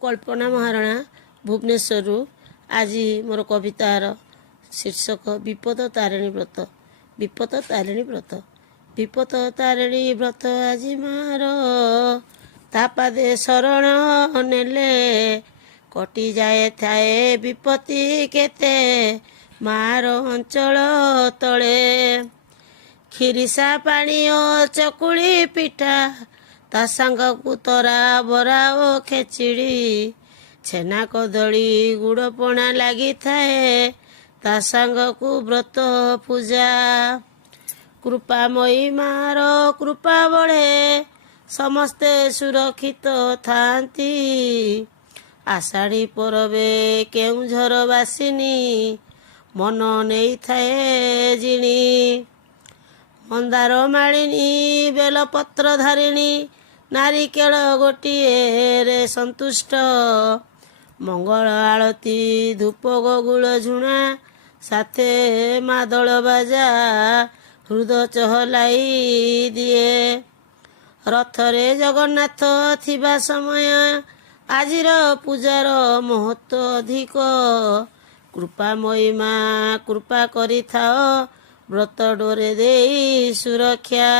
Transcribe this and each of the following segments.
कल्पना महारणा भुवनेश्वर आज मोर कवितार शीर्षक विपद तारिणी व्रत। विपद तारिणी व्रत विपद तारिणी व्रत आज मार तापादे शरण नेले कटि जाए थाए विपत्ति केते मार अंचल तले खिरिसा पानी ओ चकुड़ी पिठा ता सांगकु तरा बरा ओ खेचिड़ी छेना कदली गुड़ पणा लगी थाए ता सांगकु व्रत पूजा कृपामयी मार कृपा बढ़े समस्ते सुरक्षित थांती आषाढ़ी परबे केउझर बासिनी मन नहीं थाए जिणी मंदार मालिनी बेलपत्र धारिणी नारिकेल गोटिए रे संतुष्ट मंगल आलती धूप गगुल झुणा साथे मादल बाजा हृदय चहलाई दिए रथरे जगन्नाथ थिबा समय आजिर पूजार महत्व अधिक कृपामयी माँ कृपा करिथाओ व्रत डोरे दे सुरक्षा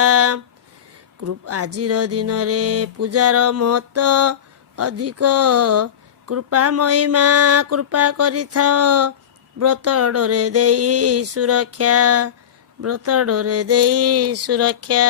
आजिर दिन रे पूजार महत्व अधिक कृपामयी माँ कृपा करिथाओ व्रत डोरे दे सुरक्षा व्रत डोरे दे सुरक्षा।